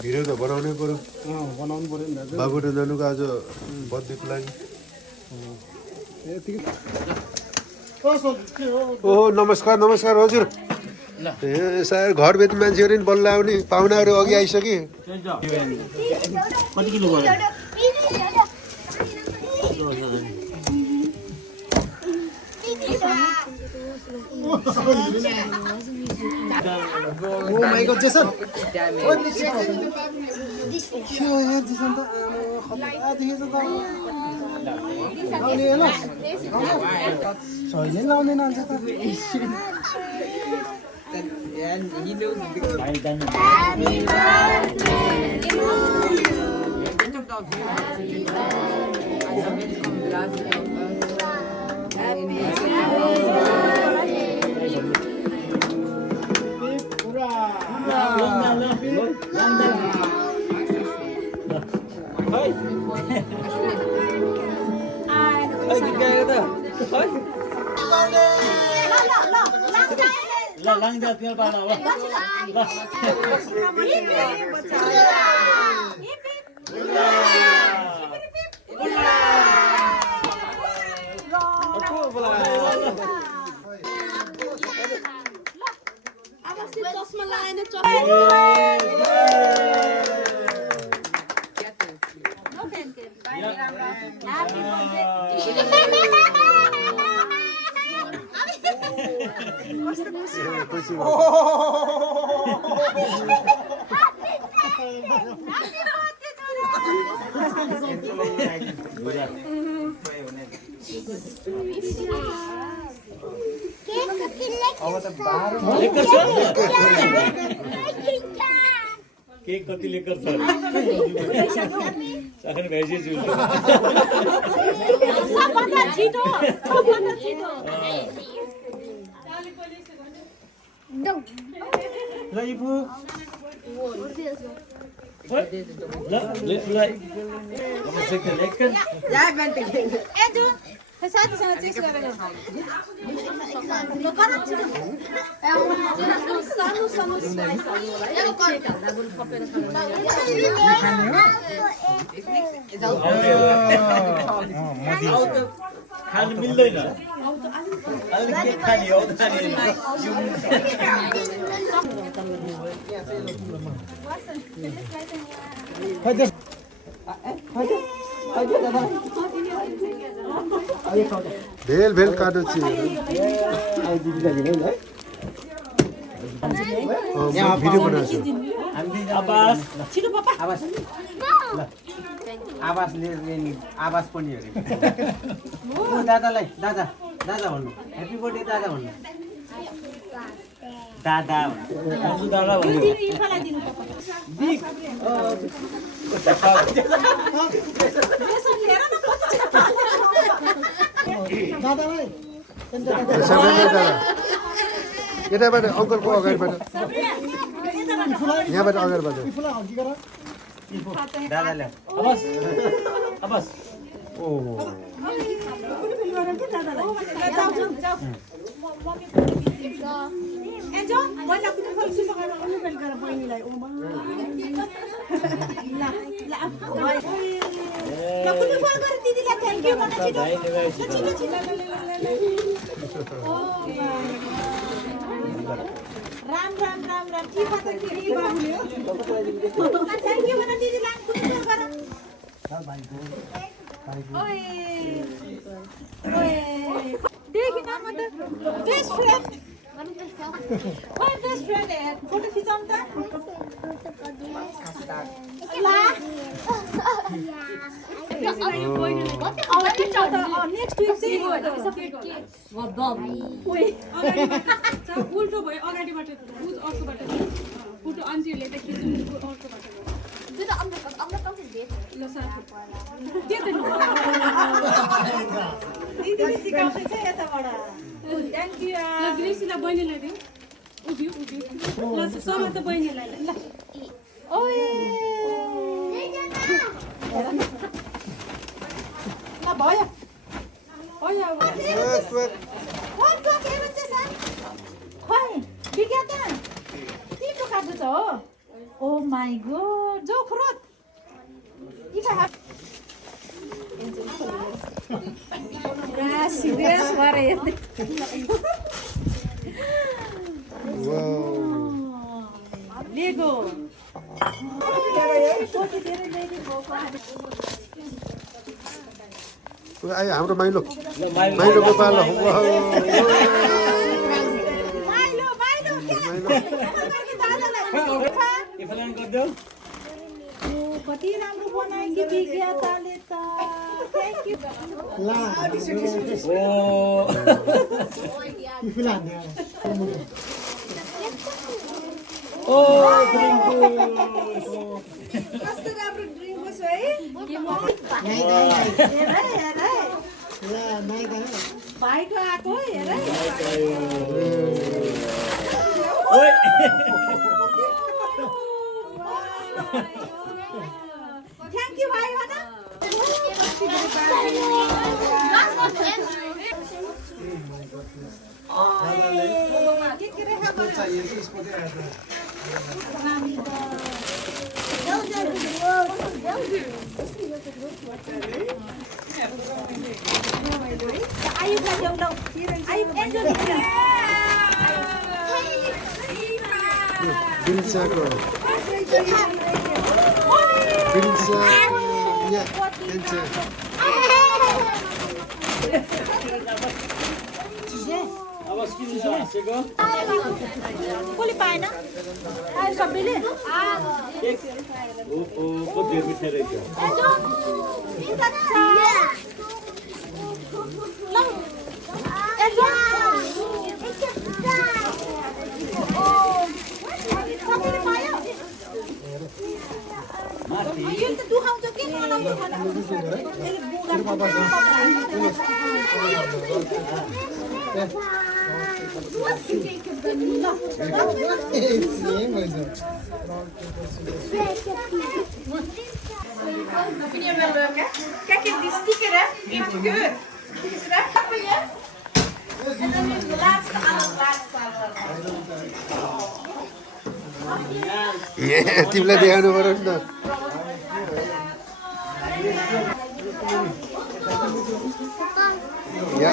Video त बनाउनै पर्यो बनाउनु पर्यो नि दाजु बाबु र नानुको आज बर्थडेको लागि ओहो नमस्कार नमस्कार हजुर ए सायद घरभित्र मान्छेहरू नि बल्ल आउने पाहुनाहरू अघि आइसके कति किलो भयो Oh my god, Jason! What is this? Jason त छैन लाउने नान्छ त And he knows the ल लाङ्जा तेल पाला हो ल केक कति लेकर छ साखर भैजी छु सबभन्दा छिटो ल इबु ल अब सेकेन्ड लेकर एजु साथीसँग चेक गरेर ल कर छिटो सानो सानो स्लाइस यो केक हाल्दा गुल खपेर खान मिल्दैन अलि के खाने हो त भेल भेल काटो छि भिडियो बनाउँछु आवाज छिटो पापा आवाज आवाज नि आवाज पनि हो दादालाई दादा दादा भन्नु ह्यापी बर्थडे दादा भन्नु दादा भन्नु दादा भन्नु इफालाई दिनु यताबाट अङ्कलको अगाडिबाट यहाँबाट अगाडिबाट दादाले आवाज आवाज ओहो एजो मैले कुनै फल सुन गरेर उनी बेल गरेर बहिनीलाई ओ ल कुनै फल गरेर दिदीलाई थ्यांक यू भन्न छिटो राम राम राम राम के पता के बाबुले थ्यांक यू भन्न दिदीलाई कुनै फल गरेर ओए ओए देखि न म त best friend My best friend है फोटो खिचाऊं ता ला नेक्स्ट वीक चाहिँ उल्टो भयो अगाडिबाट उज अर्कोबाट फोटो आन्टीहरूले त खिच्नु अर्कोबाट त्यो त अम्मा कति दे ल साथी के त दिदीले सिकाउँदै छ यताबाट थ्यांक यू ल ग्रेसीलाई बहिनीलाई दिउँ उभियो ल सबै त बहिनीलाई ल ओए ल भयो भयो कोन को के भन्छ सर खोइ विज्ञापन तिम्रो काट्नु छ हो Oh my god. Zo groot. Even have. Ja, serieus waren je. Wow. Lego. आयो हाम्रो माइलो माइलोको पालो कति राम्रो बनायो कि विज्ञताले त थ्याङ्क यू कस्तो राम्रो ड्रिङ्क छ है भाइको आएको हेर थ्याङ्क यू भाइ भन के रेखा आयुबलाई ल्याउँ ल आयुब एन्जल बिल्साको बिल्सा या बिल्सा कसले पाएन आयो सबैले यो त दुखाउँछ के नलाउँछ Dat vind je wel leuk, hè? Kijk eens, die sticker, hè? Heeft geur. Die is weg, appel je. En dan is de laatste, allerlaatste. तिमीलाई देखाउनु पर्यो नि त या